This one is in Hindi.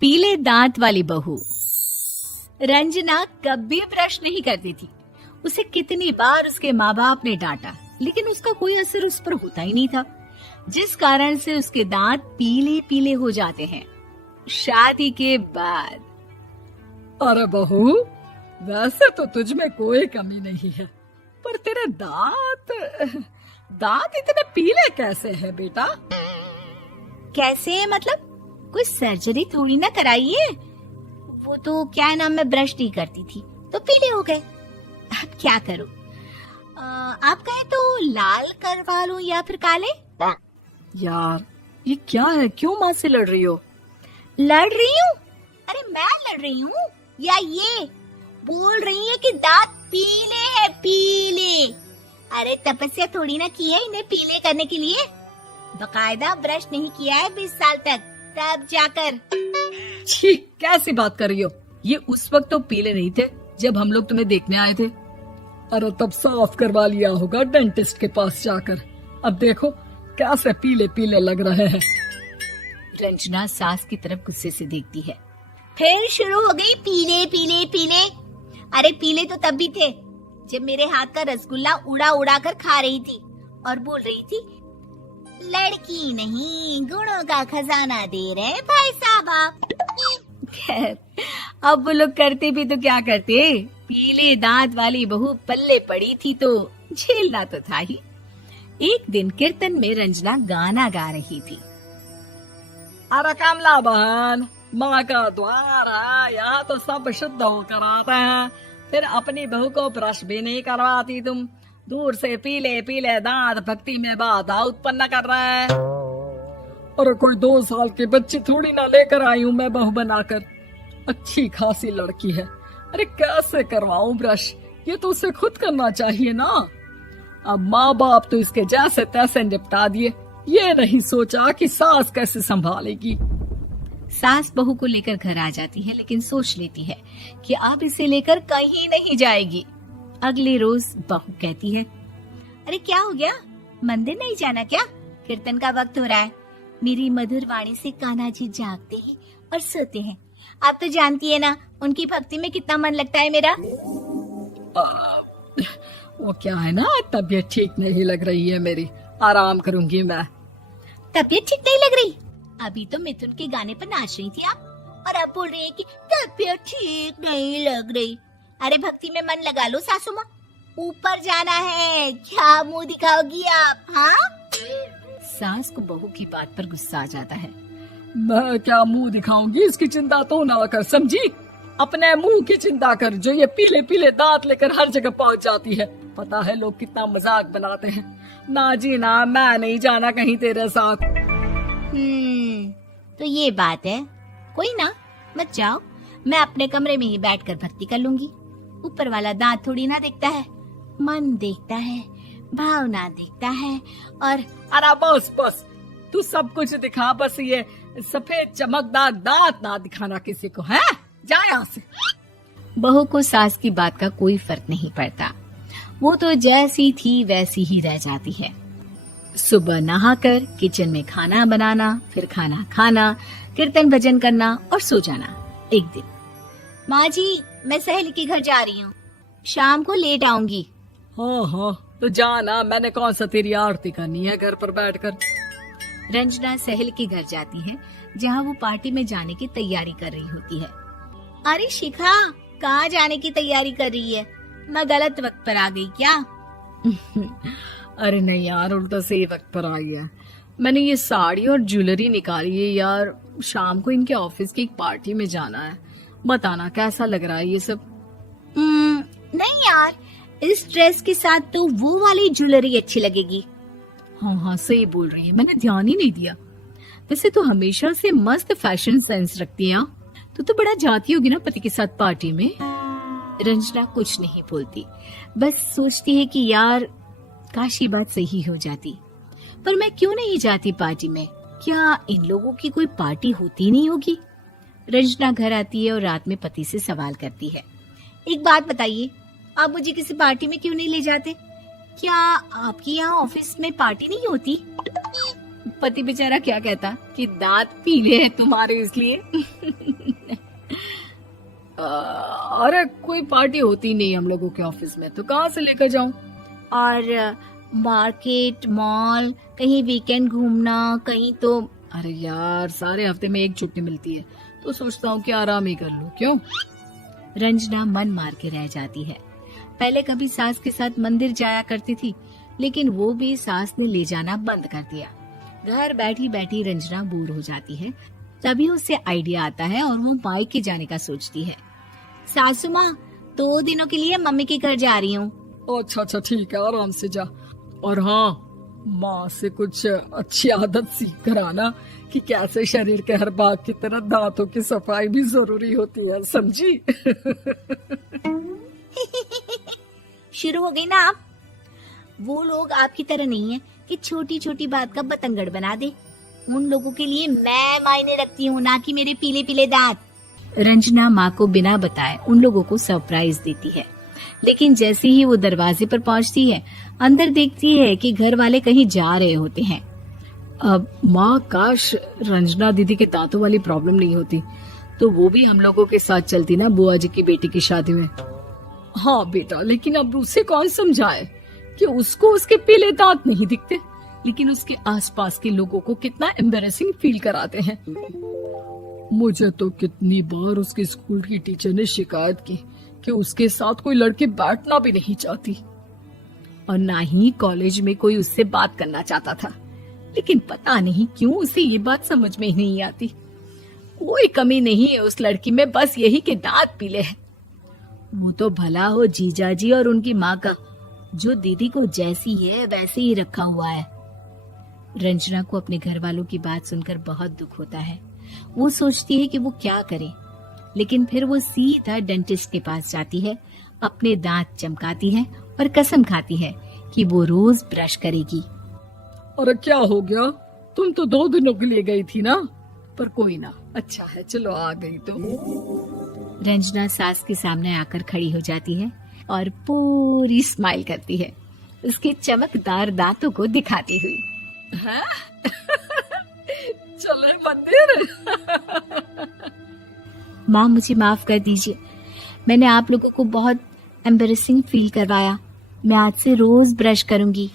पीले दांत वाली बहू। रंजना कभी ब्रश नहीं करती थी। उसे कितनी बार उसके माँ बाप ने डांटा, लेकिन उसका कोई असर उस पर होता ही नहीं था, जिस कारण से उसके दांत पीले पीले हो जाते हैं। शादी के बाद अरे बहू, वैसे तो तुझ में कोई कमी नहीं है, पर तेरे दांत इतने पीले कैसे हैं बेटा? कैसे मतलब? कोई सर्जरी थोड़ी ना कराई है। वो तो क्या नाम, मैं ब्रश नहीं करती थी तो पीले हो गए। अब क्या करूं? आप कहें तो लाल करवा लूं या फिर काले? यार ये क्या है, क्यों माँ से लड़ रही हो? लड़ रही हूँ? अरे मैं लड़ रही हूँ या ये बोल रही है कि दांत पीले हैं, पीले। अरे तपस्या थोड़ी ना की है इन्हें पीले करने के लिए। बकायदा ब्रश नहीं किया है 20 साल तक, तब जाकर। छी, कैसी बात कर रही हो? ये उस वक्त तो पीले नहीं थे जब हम लोग तुम्हें देखने आए थे। अरे तब साफ करवा लिया होगा डेंटिस्ट के पास जाकर। अब देखो कैसे पीले पीले लग रहे हैं। रंजना सास की तरफ गुस्से से देखती है। फिर शुरू हो गई पीले पीले पीले। अरे पीले तो तब भी थे जब मेरे हाथ का रसगुल्ला उड़ा उड़ा कर खा रही थी और बोल रही थी, लड़की नहीं गुणों का खजाना दे रहे भाई साहब आप। खैर, अब वो लोग करते भी तो क्या करते, पीले दांत वाली बहू पल्ले पड़ी थी तो झेलना तो था ही। एक दिन कीर्तन में रंजना गाना गा रही थी। अरे कमला बहन, माँ का द्वार है, यहाँ तो सब शुद्ध होकर आते हैं, फिर अपनी बहू को ब्रश भी नहीं करवाती तुम। दूर से पीले पीले दांत भक्ति में बाधा उत्पन्न कर रहे हैं। अरे कोई 2 साल की बच्ची थोड़ी ना लेकर आई हूँ मैं बहू बनाकर। अच्छी खासी लड़की है, अरे कैसे करवाऊं ब्रश? ये तो उसे खुद करना चाहिए ना। अब माँ बाप तो इसके जैसे तैसे निपटा दिए, ये नहीं सोचा कि सास कैसे संभालेगी। सास बहू को लेकर घर आ जाती है, लेकिन सोच लेती है कि अब इसे लेकर कहीं नहीं जाएगी। अगले रोज बहू कहती है, अरे क्या हो गया, मंदिर नहीं जाना क्या? कीर्तन का वक्त हो रहा है। मेरी मधुर वाणी से कान्हा जी जागते हैं और सोते हैं। आप तो जानती है ना उनकी भक्ति में कितना मन लगता है मेरा। वो क्या है ना, तबीयत ठीक नहीं लग रही है मेरी, आराम करूंगी मैं। तबीयत ठीक नहीं लग रही? अभी तो मिथुन के गाने पर नाच रही थी आप, और अब बोल रही है कि तबीयत ठीक नहीं लग रही। अरे भक्ति में मन लगा लो सासू माँ, ऊपर जाना है, क्या मुंह दिखाओगी आप? हाँ? सास को बहू की बात पर गुस्सा आ जाता है। मैं क्या मुंह दिखाऊंगी, इसकी चिंता तो ना कर, समझी? अपने मुंह की चिंता कर, जो ये पीले पीले दांत लेकर हर जगह पहुंच जाती है। पता है लोग कितना मजाक बनाते हैं। ना जी ना, मैं नहीं जाना कहीं तेरे साथ। तो ये बात है, कोई ना, मत जाओ, मैं अपने कमरे में ही बैठकर भक्ति कर लूंगी। ऊपर वाला दांत थोड़ी ना देखता है, मन देखता है, भावना देखता है। और अरे बस बस, तू सब कुछ दिखा, बस ये सफेद चमकदार दांत ना दिखाना किसी को, है? जा यहाँ से। बहू को सास की बात का कोई फर्क नहीं पड़ता, वो तो जैसी थी वैसी ही रह जाती है। सुबह नहाकर किचन में खाना बनाना, फिर खाना खाना, कीर्तन भजन करना और सो जाना। एक दिन, माँ जी मैं सहेली के घर जा रही हूँ, शाम को लेट आऊंगी। हाँ हाँ तो जाना, मैंने कौन सा तेरी आरती करनी है घर पर बैठकर। रंजना सहेली के घर जाती है, जहाँ वो पार्टी में जाने की तैयारी कर रही होती है। अरे शिखा, कहाँ जाने की तैयारी कर रही है? मैं गलत वक्त पर आ गई क्या? अरे नहीं यार, उल्टा सही वक्त पर आ गया। मैंने ये साड़ी और ज्वेलरी निकाली है यार, शाम को इनके ऑफिस की एक पार्टी में जाना है। बताना कैसा लग रहा है ये सब? नहीं यार, इस ड्रेस के साथ तो वो वाली ज्वेलरी अच्छी लगेगी। हाँ हाँ सही बोल रही है, मैंने ध्यान ही नहीं दिया। वैसे तो हमेशा से मस्त फैशन सेंस रखती है। तो बड़ा जाती होगी ना पति के साथ पार्टी में। रंजना कुछ नहीं बोलती, बस सोचती है कि यार काश ये बात सही हो जाती, पर मैं क्यों नहीं जाती पार्टी में? क्या इन लोगों की कोई पार्टी होती नहीं होगी? रंजना घर आती है और रात में पति से सवाल करती है, एक बात बताइए, आप मुझे किसी पार्टी में क्यों नहीं ले जाते? क्या आपकी यहाँ ऑफिस में पार्टी नहीं होती? पति बेचारा क्या कहता कि दांत पीले हैं तुम्हारे इसलिए। अरे कोई पार्टी होती नहीं हम लोगों के ऑफिस में, तो कहाँ से लेकर जाऊं? और मार्केट, मॉल, कहीं वीकेंड घूमना, कहीं तो। अरे यार, सारे हफ्ते में एक छुट्टी मिलती है, तो सोचता हूँ कि आराम ही कर लूं। क्यों? रंजना मन मार के रह जाती है। पहले कभी सास के साथ मंदिर जाया करती थी, लेकिन वो भी सास ने ले जाना बंद कर दिया। घर बैठी बैठी रंजना बोर हो जाती है। तभी उसे आइडिया आता है और वो मायके जाने का सोचती है। सासू माँ, 2 दिनों के लिए मम्मी के घर जा रही हूँ। अच्छा अच्छा, ठीक है, आराम से जा। और हाँ, माँ से कुछ अच्छी आदत सीख कर आना कि कैसे शरीर के हर भाग की तरह दांतों की सफाई भी जरूरी होती है, समझी? शुरू हो गई ना आप। वो लोग आपकी तरह नहीं है कि छोटी छोटी बात का बतंगड़ बना दे। उन लोगों के लिए मैं मायने रखती हूँ, ना कि मेरे पीले पीले दांत। रंजना माँ को बिना बताए उन लोगों को सरप्राइज देती है, लेकिन जैसे ही वो दरवाजे पर पहुंचती है, अंदर देखती है कि घर वाले कहीं जा रहे होते हैं। अब माँ, काश रंजना दीदी के दांतों वाली प्रॉब्लम नहीं होती, तो वो भी हम लोगों के साथ चलती ना बुआ जी की बेटी की शादी में। हाँ बेटा, लेकिन अब उसे कौन समझाए कि उसको उसके पीले दांत नहीं दिखते, लेकिन उसके आसपास के लोगों को कितना एम्बैरेसिंग फील कराते हैं। मुझे तो कितनी बार उसके स्कूल की टीचर ने शिकायत की कि उसके साथ कोई लड़की बैठना भी नहीं चाहती, और ना ही कॉलेज में कोई उससे बात करना चाहता था। लेकिन पता नहीं क्यों उसे ये बात समझ में ही नहीं आती। कोई कमी नहीं है उस लड़की में, बस यही कि दांत पीले हैं। वो तो भला हो जीजा जी और उनकी माँ का, जो दीदी को जैसी है वैसे ही रखा हुआ है। रंजना को अपने घर वालों की बात सुनकर बहुत दुख होता है। वो सोचती है कि वो क्या करे, लेकिन फिर वो सीधा डेंटिस्ट के पास जाती है, अपने दांत चमकाती है और कसम खाती है कि वो रोज ब्रश करेगी। अरे क्या हो गया? तुम तो 2 दिनों के लिए गई थी ना, पर कोई ना, अच्छा है, चलो आ गई तो। रंजना सास के सामने आकर खड़ी हो जाती है और पूरी स्माइल करती है, उसके चमकदार दांतों को दिखाती हुई। हैं? चले मंदिर। माँ, मुझे माफ कर दीजिए, मैंने आप लोगों को बहुत एम्बैरेसिंग फील करवाया। मैं आज से रोज ब्रश करूंगी।